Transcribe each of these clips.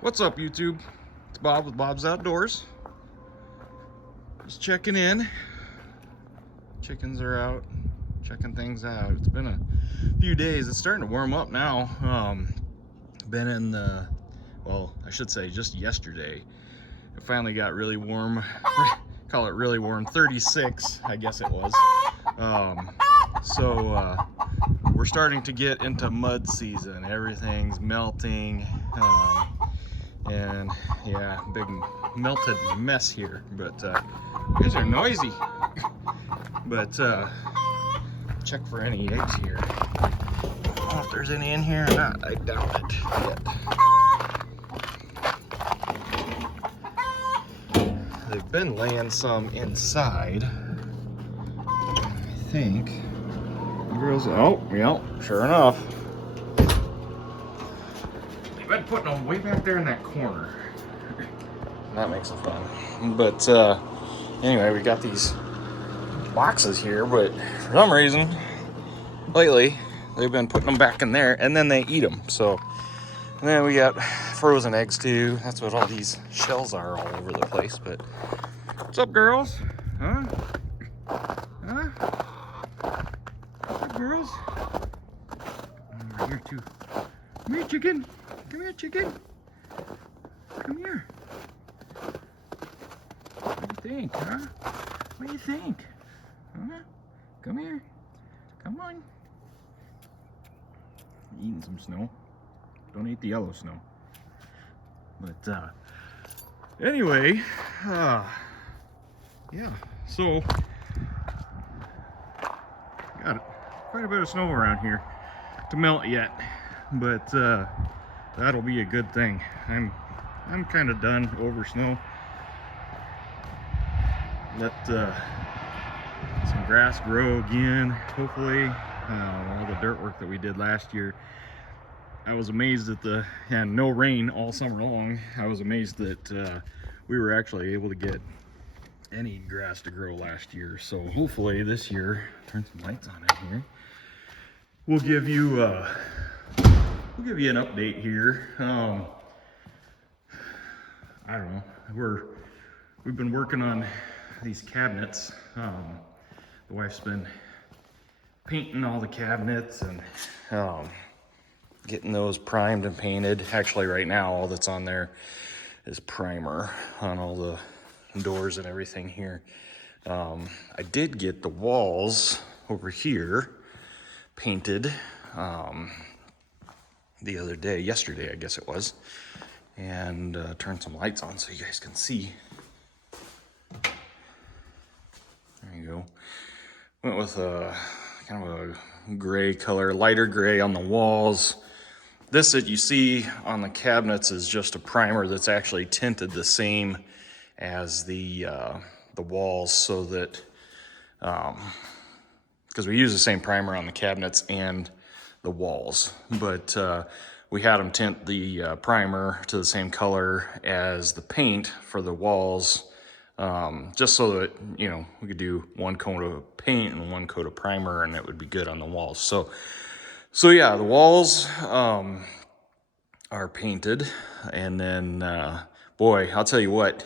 What's up, YouTube? It's Bob with Bob's Outdoors. Just checking in. Chickens are out, checking things out. It's been a few days. It's starting to warm up now. Been in the, well, I should say just yesterday. It finally got really warm. Call it really warm, 36, I guess it was. We're starting to get into mud season. Everything's melting. And yeah, big melted mess here, but you guys are noisy. But check for any eggs here. I don't know if there's any in here or not. I doubt it yet. They've been laying some inside, I think. Girls, oh, yeah, sure enough. They've been putting them way back there in that corner. That makes it fun. But anyway, we got these boxes here, but for some reason, lately, they've been putting them back in there, and then they eat them. So, and then we got frozen eggs too. That's what all these shells are all over the place. But what's up, girls? Huh? Huh? What's up, girls? Over here too. Come here, chicken. Come here, chicken. Come here. What do you think, huh? What do you think? Huh? Come here. Come on. Eating some snow. Don't eat the yellow snow. But anyway, yeah. So got quite a bit of snow around here to melt yet, but that'll be a good thing. I'm kind of done over snow. Let some grass grow again, hopefully. All the dirt work that we did last year, I was amazed at and no rain all summer long. I was amazed that we were actually able to get any grass to grow last year. So hopefully this year, turn some lights on in here, we'll give you an update here. I don't know, we've been working on these cabinets. The wife's been painting all the cabinets and getting those primed and painted. Actually, right now, all that's on there is primer on all the doors and everything here. I did get the walls over here painted the other day, yesterday, I guess it was, and turned some lights on so you guys can see. There you go. Went with a kind of a gray color, lighter gray on the walls. This that you see on the cabinets is just a primer that's actually tinted the same as the walls, so that because we use the same primer on the cabinets and the walls, but we had them tint the primer to the same color as the paint for the walls. Just so that, you know, we could do one coat of paint and one coat of primer and it would be good on the walls. So yeah, the walls are painted, and then boy, I'll tell you what,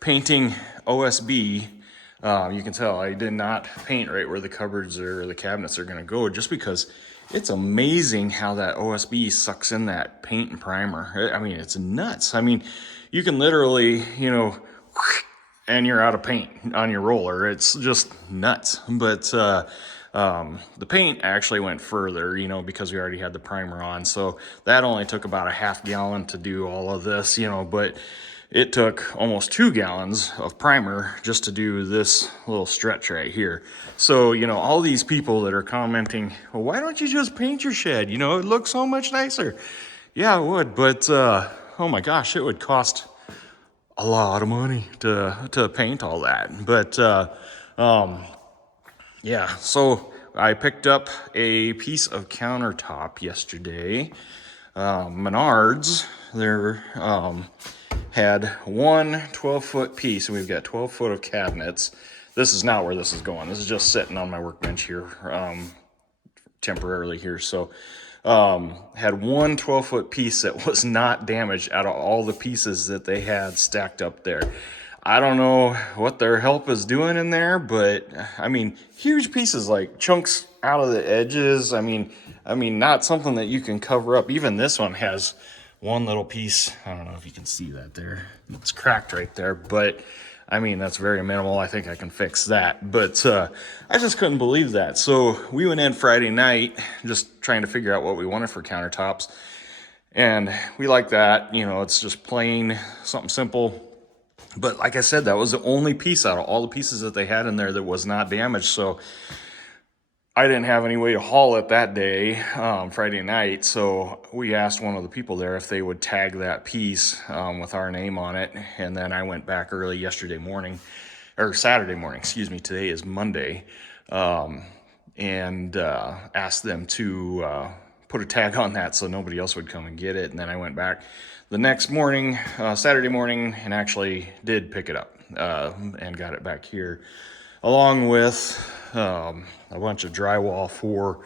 painting OSB, you can tell I did not paint right where the cupboards or the cabinets are going to go, just because it's amazing how that OSB sucks in that paint and primer. I mean, it's nuts. I mean, you can literally, you know, and you're out of paint on your roller. It's just nuts. But the paint actually went further, you know, because we already had the primer on. So that only took about a half gallon to do all of this, you know, but it took almost 2 gallons of primer just to do this little stretch right here. So, you know, all these people that are commenting, well, why don't you just paint your shed? You know, it looks so much nicer. Yeah, it would, but oh my gosh, it would cost a lot of money to paint all that. But yeah, so I picked up a piece of countertop yesterday. Menards, they're had one 12-foot piece, and we've got 12 foot of cabinets. This is not where this is going. This is just sitting on my workbench here temporarily here. So had one 12-foot piece that was not damaged out of all the pieces that they had stacked up there. I don't know what their help is doing in there, but I mean, huge pieces, like chunks out of the edges. I mean, not something that you can cover up. Even this one has one little piece. I don't know if you can see that there. It's cracked right there, but I mean, that's very minimal. I think I can fix that. But I just couldn't believe that. So we went in Friday night just trying to figure out what we wanted for countertops. And we like that. You know, it's just plain, something simple. But like I said, that was the only piece out of all the pieces that they had in there that was not damaged. So I didn't have any way to haul it that day, Friday night. So we asked one of the people there if they would tag that piece with our name on it. And then I went back early yesterday morning, or Saturday morning, excuse me. Today is Monday. And asked them to put a tag on that so nobody else would come and get it. And then I went back the next morning, Saturday morning, and actually did pick it up and got it back here, along with a bunch of drywall for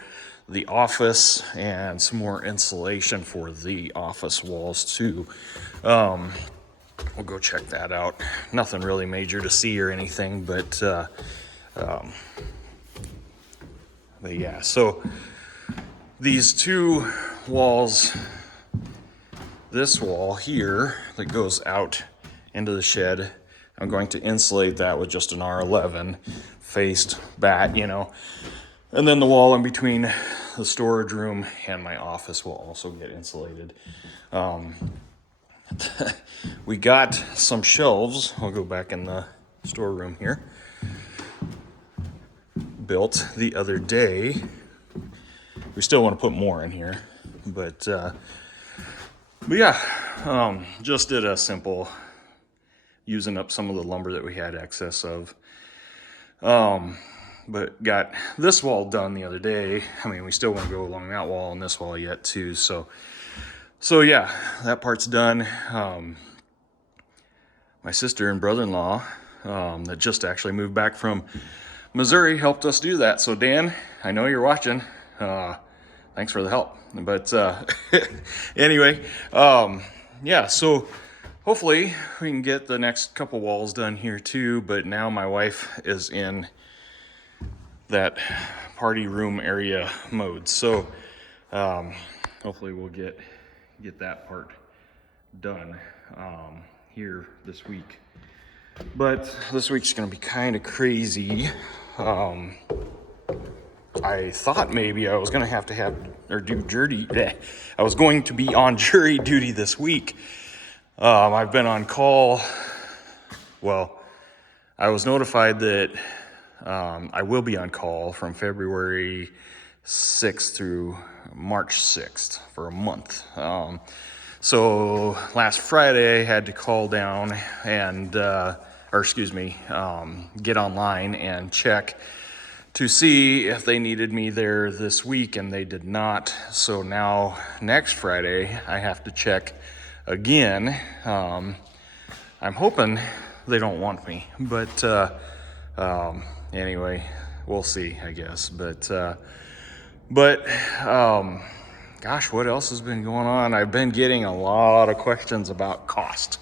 the office and some more insulation for the office walls too. We'll go check that out. Nothing really major to see or anything, but yeah, so these two walls, this wall here that goes out into the shed, I'm going to insulate that with just an R11 faced bat, you know. And then the wall in between the storage room and my office will also get insulated. We got some shelves. I'll go back in the storeroom here. Built the other day. We still want to put more in here, but yeah, just did a simple using up some of the lumber that we had excess of. But got this wall done the other day. I mean, we still want to go along that wall and this wall yet too. So yeah, that part's done. My sister and brother-in-law that just actually moved back from Missouri helped us do that. So Dan, I know you're watching. Thanks for the help. But anyway, yeah, so hopefully we can get the next couple walls done here too. But now my wife is in that party room area mode. So hopefully we'll get that part done here this week. But this week's gonna be kind of crazy. I thought maybe I was gonna have to do jury. I was going to be on jury duty this week. I've been on call. Well, I was notified that I will be on call from February 6th through March 6th for a month. So last Friday I had to call down and, get online and check to see if they needed me there this week, and they did not. So now next Friday I have to check again. I'm hoping they don't want me, but anyway, we'll see, I guess. But gosh, what else has been going on? I've been getting a lot of questions about cost,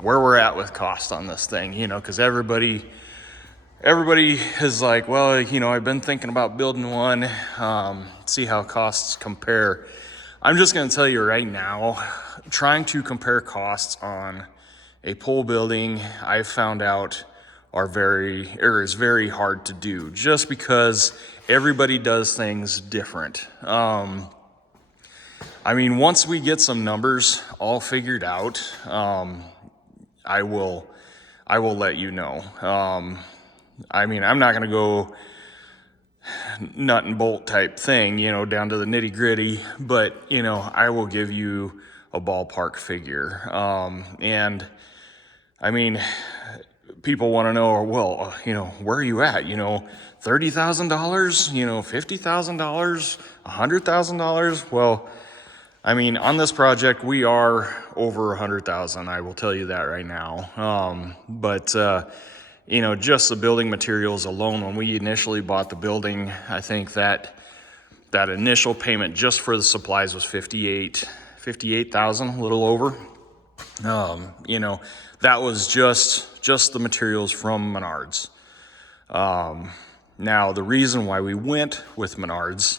where we're at with cost on this thing, you know, because everybody is like, well, you know, I've been thinking about building one, see how costs compare. I'm just going to tell you right now, trying to compare costs on a pole building, I've found out is very hard to do, just because everybody does things different. I mean, once we get some numbers all figured out, I will let you know. I mean, I'm not going to go nut and bolt type thing, you know, down to the nitty gritty, but, you know, I will give you a ballpark figure. And I mean, people want to know, well, you know, where are you at? You know, $30,000, you know, $50,000, $100,000. Well, I mean, on this project, we are over 100,000. I will tell you that right now. But you know, just the building materials alone, when we initially bought the building, I think that that initial payment just for the supplies was $58,000, a little over. You know, that was just the materials from Menards. Now, the reason why we went with Menards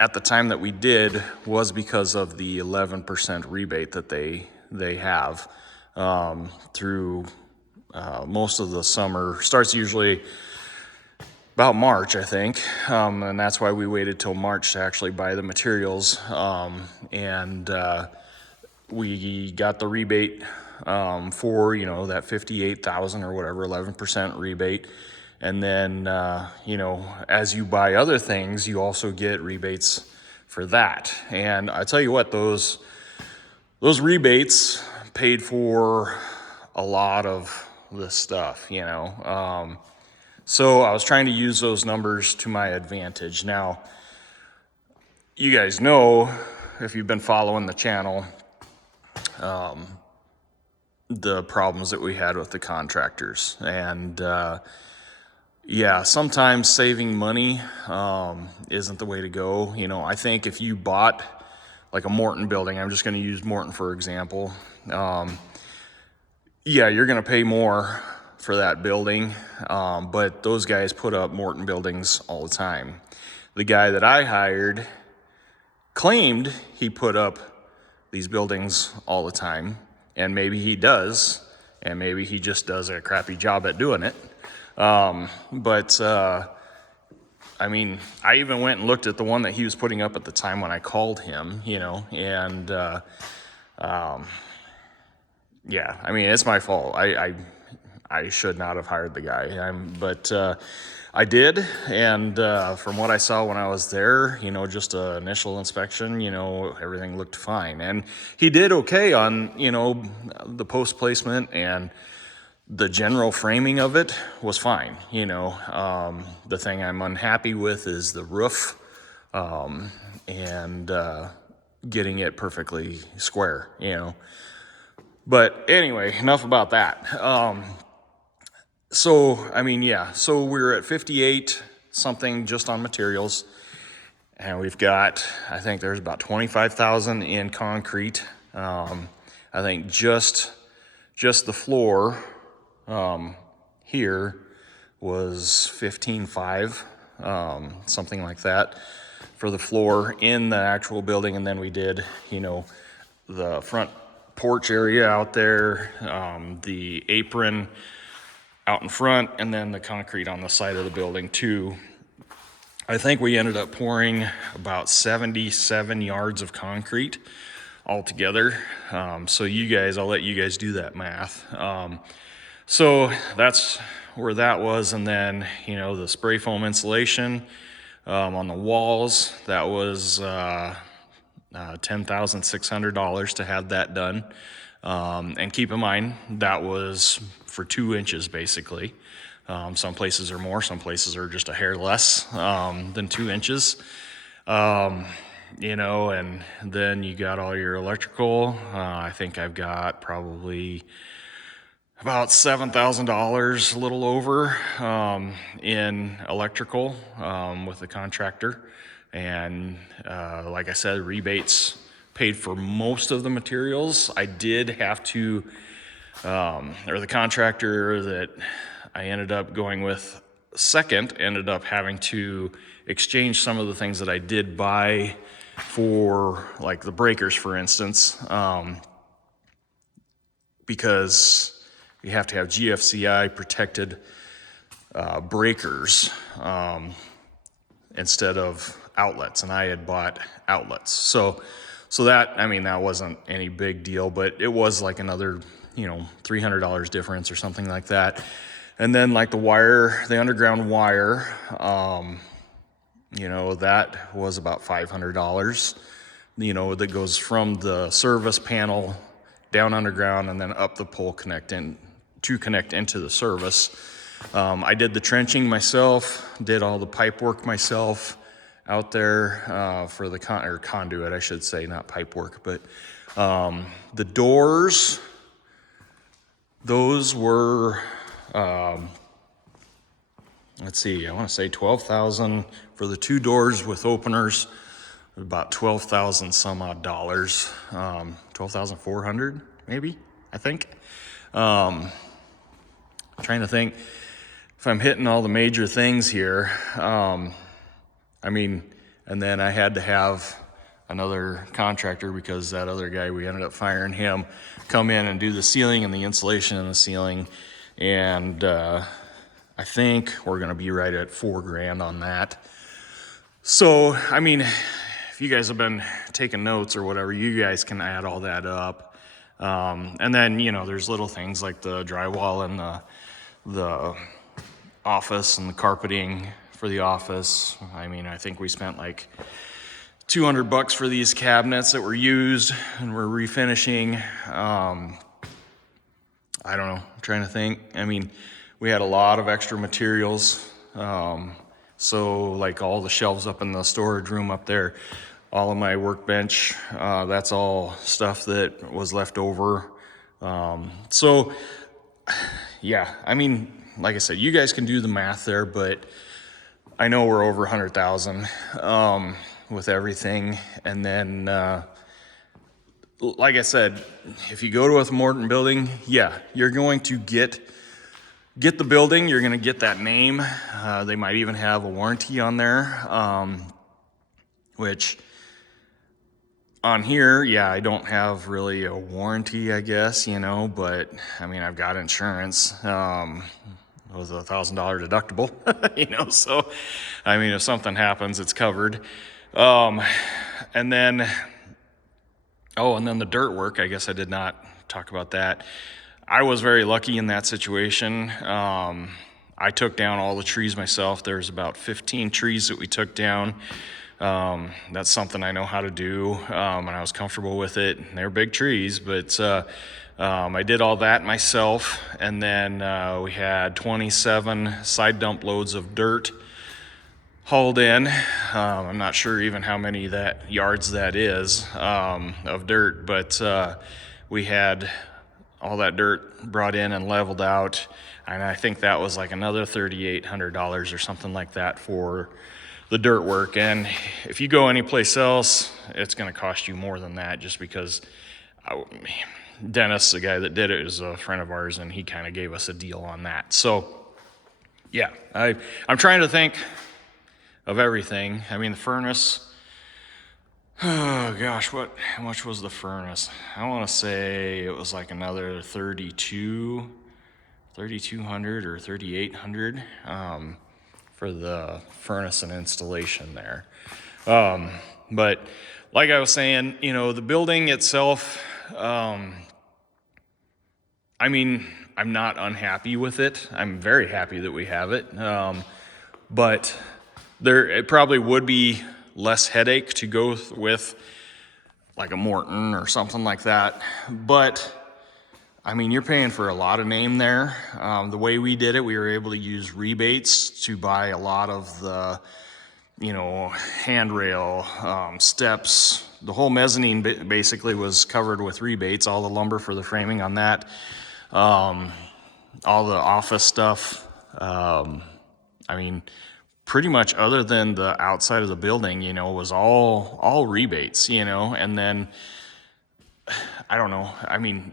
at the time that we did was because of the 11% rebate that they have through most of the summer. Starts usually about March, I think, and that's why we waited till March to actually buy the materials. We got the rebate for, you know, that $58,000 or whatever, 11% rebate. And then, you know, as you buy other things, you also get rebates for that. And I tell you what, those rebates paid for a lot of this stuff, you know. So I was trying to use those numbers to my advantage. Now, you guys know, if you've been following the channel, the problems that we had with the contractors. And yeah, sometimes saving money isn't the way to go. You know, I think if you bought like a Morton building, I'm just going to use Morton for example. Yeah, you're going to pay more for that building, but those guys put up Morton buildings all the time. The guy that I hired claimed he put up these buildings all the time, and maybe he does, and maybe he just does a crappy job at doing it. I mean, I even went and looked at the one that he was putting up at the time when I called him, you know, and yeah, I mean, it's my fault. I should not have hired the guy, but I did, and from what I saw when I was there, you know, just an initial inspection, you know, everything looked fine. And he did okay on, you know, the post placement, and the general framing of it was fine, you know. The thing I'm unhappy with is the roof, and getting it perfectly square, you know. But anyway, enough about that. So, I mean, yeah, so we're at 58 something just on materials, and we've got, I think there's about 25,000 in concrete. I think just the floor here was 15.5, something like that for the floor in the actual building. And then we did, you know, the front porch area out there, the apron out in front, and then the concrete on the side of the building too. I think we ended up pouring about 77 yards of concrete altogether. So you guys, I'll let you guys do that math. So that's where that was. And then, you know, the spray foam insulation on the walls, that was $10,600 to have that done. And keep in mind, that was for 2 inches basically. Some places are more, some places are just a hair less than 2 inches. You know, and then you got all your electrical. I think I've got probably about $7,000, a little over, in electrical with the contractor. And like I said, rebates paid for most of the materials. I did have to, or the contractor that I ended up going with second ended up having to exchange some of the things that I did buy for, like the breakers, for instance, because you have to have GFCI protected breakers instead of outlets, and I had bought outlets. So that, I mean, that wasn't any big deal, but it was like another, you know, $300 difference or something like that. And then like the wire, the underground wire, you know, that was about $500, you know, that goes from the service panel down underground and then up the pole to connect into the service. I did the trenching myself, did all the pipe work myself out there for the conduit, I should say, not pipe work. But the doors, those were let's see, I want to say 12,000 for the 2 doors with openers, about 12,000 some odd dollars, 12,400 maybe, I think. I'm trying to think if I'm hitting all the major things here. I mean, and then I had to have another contractor, because that other guy, we ended up firing him, come in and do the ceiling and the insulation in the ceiling. And I think we're gonna be right at $4,000 on that. So, I mean, if you guys have been taking notes or whatever, you guys can add all that up. And then, you know, there's little things like the drywall and the office and the carpeting for the office. I mean, I think we spent like $200 for these cabinets that were used and we're refinishing. I don't know, I'm trying to think. I mean, we had a lot of extra materials. So like all the shelves up in the storage room up there, all of my workbench, that's all stuff that was left over. So yeah, I mean, like I said, you guys can do the math there, but I know we're over 100,000 with everything. And then, like I said, if you go to a Morton building, yeah, you're going to get the building, you're gonna get that name. They might even have a warranty on there, which on here, yeah, I don't have really a warranty, I guess, you know, but I mean, I've got insurance. It was $1,000 deductible, you know, so I mean, if something happens, it's covered. And then, oh, and then the dirt work, I guess I did not talk about that. I was very lucky in that situation. I took down all the trees myself. There's about 15 trees that we took down. That's something I know how to do, and I was comfortable with it. They're big trees, but I did all that myself. And then we had 27 side dump loads of dirt hauled in. I'm not sure even how many yards that is of dirt, but we had all that dirt brought in and leveled out, and I think that was like another $3,800 or something like that for the dirt work. And if you go anyplace else, it's going to cost you more than that, just because Dennis, the guy that did it, is a friend of ours, and he kind of gave us a deal on that. So yeah, I'm trying to think of everything. I mean, the furnace, oh gosh, how much was the furnace? I want to say it was like another 3,200 or 3,800 for the furnace and installation there. But like I was saying, you know, the building itself, I mean, I'm not unhappy with it. I'm very happy that we have it. But it probably would be less headache to go with like a Morton or something like that. But I mean, you're paying for a lot of name there. The way we did it, we were able to use rebates to buy a lot of the, you know, handrail, steps. The whole mezzanine basically was covered with rebates, all the lumber for the framing on that, all the office stuff. I mean, pretty much other than the outside of the building, you know, was all rebates, you know. And then I don't know, I mean,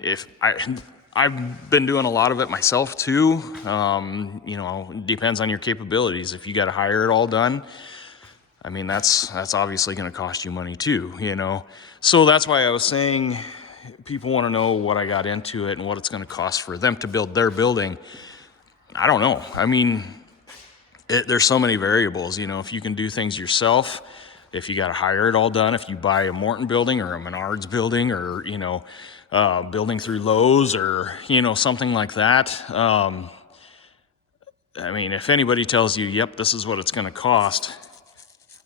I've been doing a lot of it myself too. You know, it depends on your capabilities. If you got to hire it all done, I mean, that's obviously going to cost you money too, you know. So that's why I was saying, people want to know what I got into it and what it's going to cost for them to build their building. I don't know. I mean, there's so many variables, you know. If you can do things yourself, if you got to hire it all done, if you buy a Morton building or a Menards building, or, you know, building through Lowe's, or, you know, something like that. I mean, if anybody tells you, yep, this is what it's going to cost,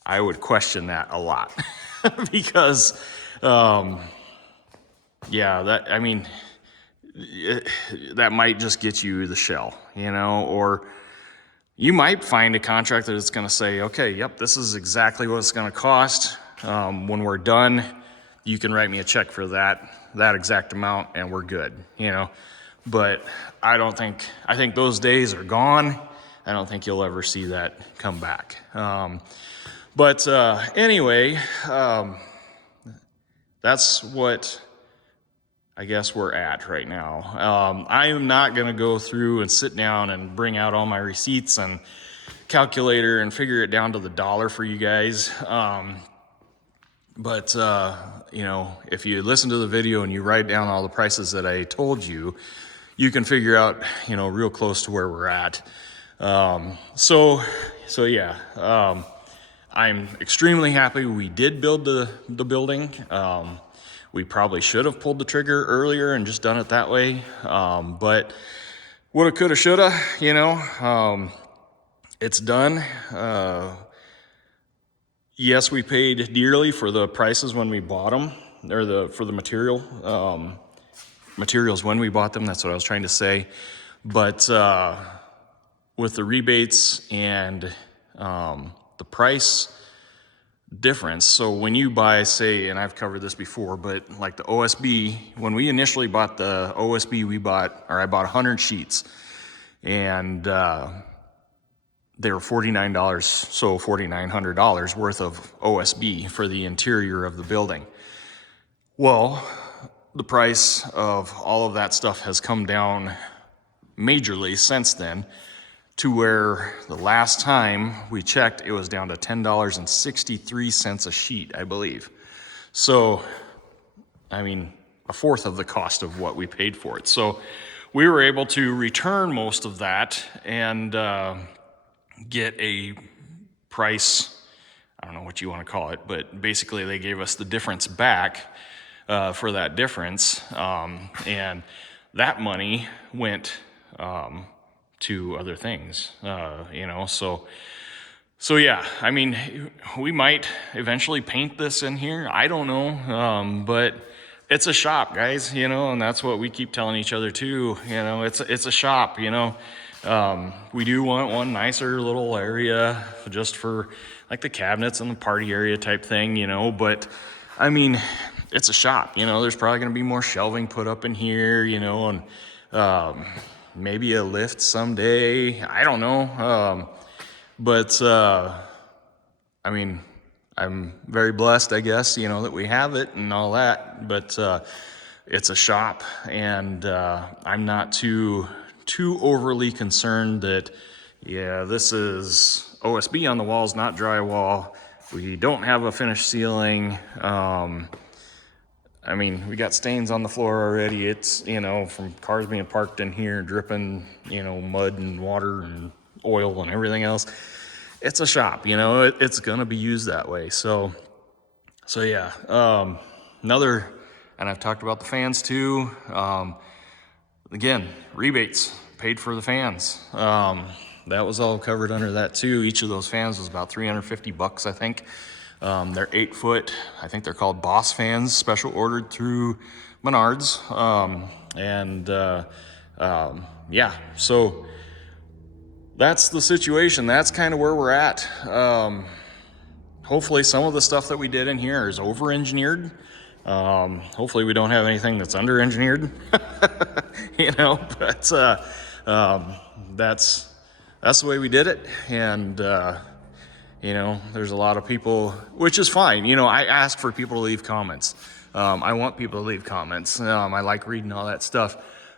I would question that a lot. Because, yeah, I mean, that might just get you the shell, you know. Or you might find a contractor that's going to say, okay, yep, this is exactly what it's going to cost. When we're done, you can write me a check for that exact amount and we're good, you know. But I think those days are gone. I don't think you'll ever see that come back. But anyway, that's what I guess we're at right now. I am not going to go through and sit down and bring out all my receipts and calculator and figure it down to the dollar for you guys. But you know, if you listen to the video and you write down all the prices that I told you, you can figure out, you know, real close to where we're at. So yeah, I'm extremely happy we did build the building. We probably should have pulled the trigger earlier and just done it that way. But woulda, coulda, shoulda, you know, it's done. Yes, we paid dearly for the prices when we bought them, or for the materials when we bought them. That's what I was trying to say. But with the rebates and the price difference, so when you buy, say, and I've covered this before, but like the OSB, when we initially bought the OSB, I bought 100 sheets, and they were $49, so $4,900 worth of OSB for the interior of the building. Well, the price of all of that stuff has come down majorly since then, to where the last time we checked, it was down to $10.63 a sheet, I believe. So, I mean, a fourth of the cost of what we paid for it. So we were able to return most of that and get a price, I don't know what you want to call it, but basically they gave us the difference back for that difference. And that money went to other things, you know, so yeah, I mean, we might eventually paint this in here. I don't know, but it's a shop, guys, you know, and that's what we keep telling each other too. You know, it's a shop, you know. We do want one nicer little area just for like the cabinets and the party area type thing, you know, but I mean, it's a shop, you know, there's probably going to be more shelving put up in here, you know, and maybe a lift someday. I don't know. But I mean, I'm very blessed, I guess, you know, that we have it and all that, but it's a shop, and I'm not too overly concerned that, yeah, this is OSB on the walls, not drywall. We don't have a finished ceiling. I mean, we got stains on the floor already. It's, you know, from cars being parked in here, dripping, you know, mud and water and oil and everything else. It's a shop, you know, it's going to be used that way. So yeah, another, and I've talked about the fans too. Again, rebates paid for the fans. That was all covered under that too. Each of those fans was about $350, I think. They're 8 foot. I think they're called Boss fans, special ordered through Menards. Yeah, so that's the situation. That's kind of where we're at. Hopefully some of the stuff that we did in here is over-engineered. Hopefully we don't have anything that's under-engineered, you know, but that's the way we did it. And you know, there's a lot of people, which is fine. You know, I ask for people to leave comments. I want people to leave comments. I like reading all that stuff.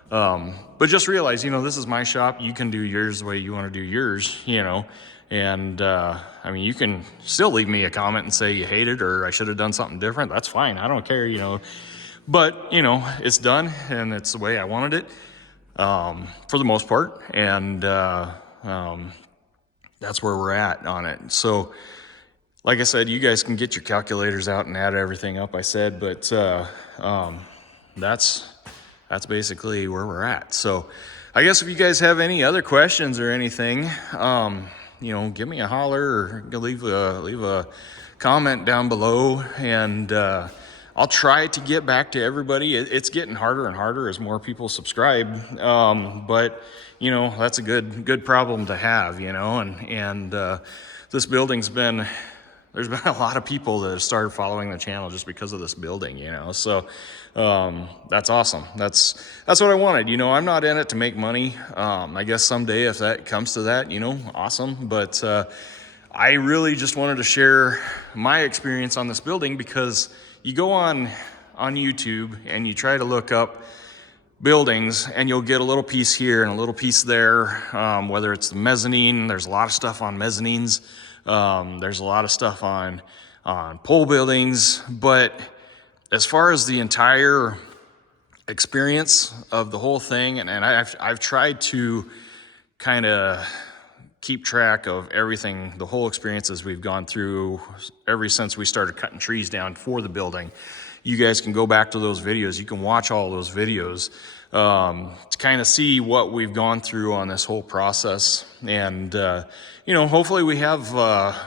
But just realize, you know, this is my shop. You can do yours the way you want to do yours, you know. And I mean, you can still leave me a comment and say you hate it or I should have done something different. That's fine. I don't care, you know. But, you know, it's done and it's the way I wanted it, for the most part. And that's where we're at on it. So, like I said, you guys can get your calculators out and add everything up, I said, but that's basically where we're at. So I guess if you guys have any other questions or anything, you know, give me a holler or leave a comment down below, and I'll try to get back to everybody. It's getting harder and harder as more people subscribe, but you know, that's a good problem to have, you know. And this building's been there's been a lot of people that have started following the channel just because of this building, you know. So that's awesome. That's what I wanted. You know, I'm not in it to make money. I guess someday if that comes to that, you know, awesome. But I really just wanted to share my experience on this building, because you go on YouTube and you try to look up buildings and you'll get a little piece here and a little piece there, whether it's the mezzanine. There's a lot of stuff on mezzanines. There's a lot of stuff on pole buildings, but as far as the entire experience of the whole thing, and I've tried to kind of keep track of everything, the whole experiences we've gone through ever since we started cutting trees down for the building. You guys can go back to those videos. You can watch all those videos to kind of see what we've gone through on this whole process. And, you know, hopefully we have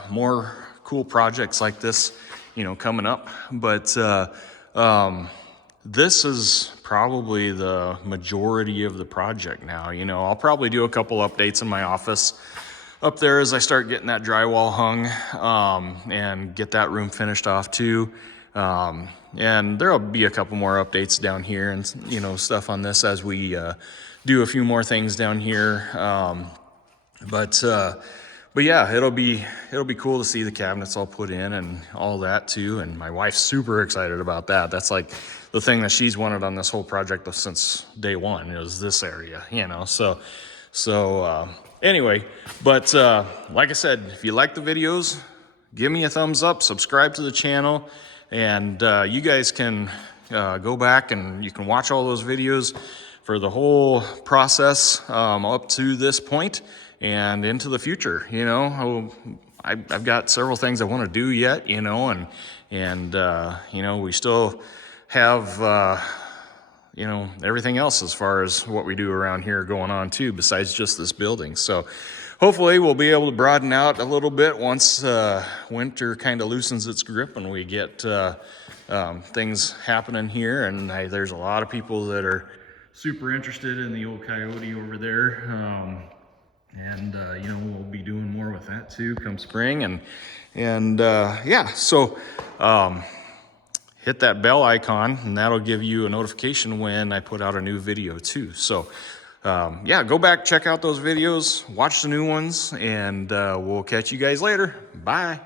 more cool projects like this, you know, coming up. But this is probably the majority of the project now. You know, I'll probably do a couple updates in my office up there as I start getting that drywall hung and get that room finished off too. And there'll be a couple more updates down here and, you know, stuff on this as we do a few more things down here. But yeah, it'll be cool to see the cabinets all put in and all that too. And my wife's super excited about that. That's like the thing that she's wanted on this whole project since day one, is this area, you know. So anyway, but like I said, if you like the videos, give me a thumbs up, subscribe to the channel, and you guys can go back and you can watch all those videos for the whole process up to this point and into the future. You know, I've got several things I want to do yet, you know, and you know, we still have you know, everything else as far as what we do around here going on too, besides just this building. So hopefully we'll be able to broaden out a little bit once winter kind of loosens its grip and we get things happening here. And there's a lot of people that are super interested in the old coyote over there. And you know, we'll be doing more with that too come spring. And yeah, so hit that bell icon and that'll give you a notification when I put out a new video too. So yeah, go back, check out those videos, watch the new ones, and we'll catch you guys later. Bye.